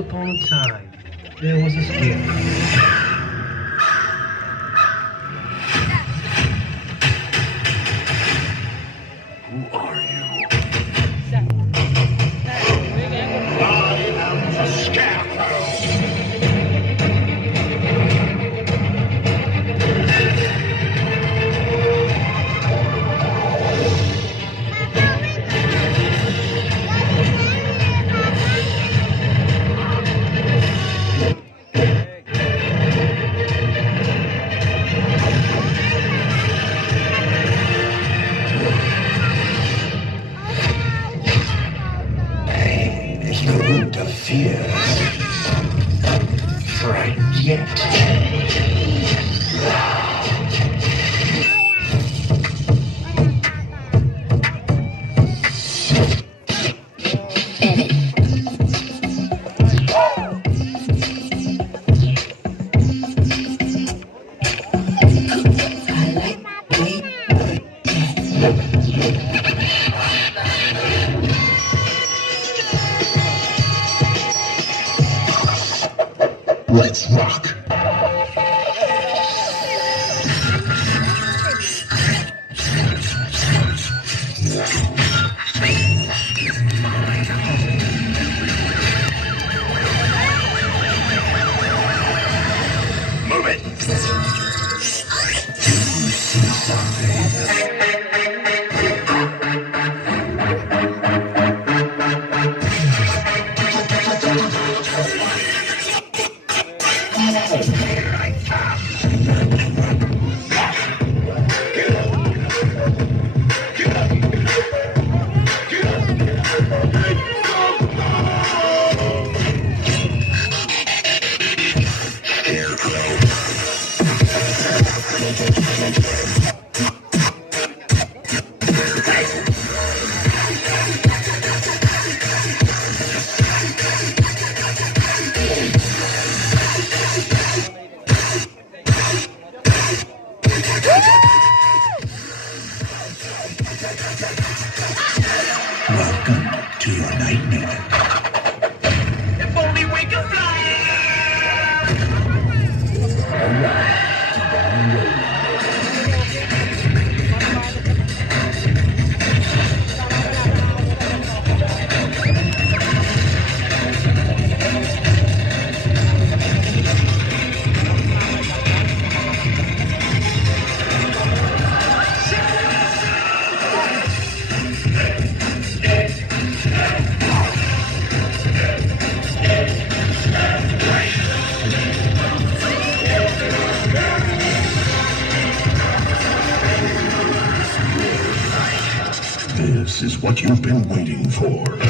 upon a time, there was a scarecrow. Who are you? I am the Scarecrow. The root of fear. Frightened yet. Let's rock. Move it. Do you see something? Here I come. Welcome to your nightmare. If only we could fly! Alright, to download. This is what you've been waiting for.